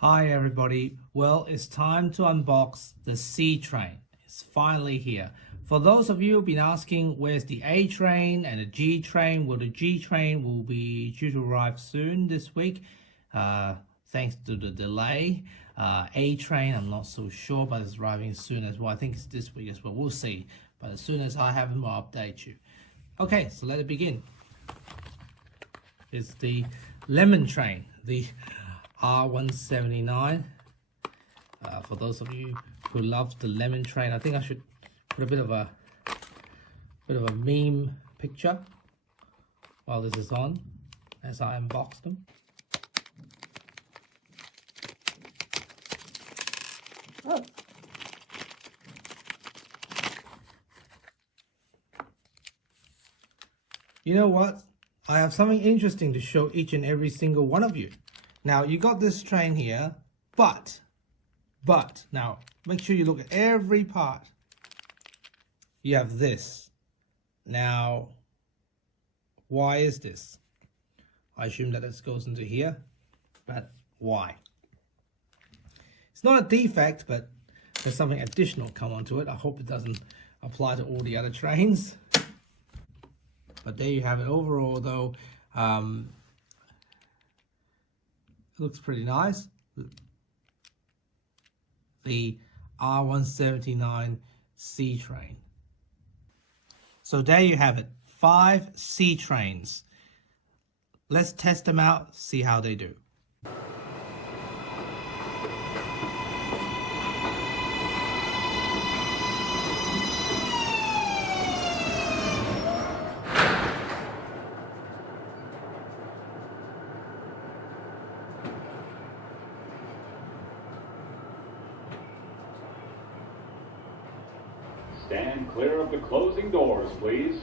Hi everybody, well it's time to unbox the C train. It's finally here. For those of you who've been asking where's the A train and the G train, well the G train will be due to arrive soon this week thanks to the delay. A train I'm not so sure, but it's arriving soon as well. I think it's this week as well, we'll see, but as soon as I have them I'll update you. Okay, so let it begin. It's the lemon train, the R179. For those of you who love the lemon train, I think I should put a bit of a meme picture while this is on as I unbox them. Oh. You know what? I have something interesting to show each and every single one of you. Now, you got this train here, but, now, make sure you look at every part. You have this. Now, why is this? I assume that this goes into here, but why? It's not a defect, but there's something additional come onto it. I hope it doesn't apply to all the other trains. But there you have it. Overall, though, it looks pretty nice. The R179 C train. So there you have it. 5 C trains. Let's test them out, see how they do. Stand clear of the closing doors, please.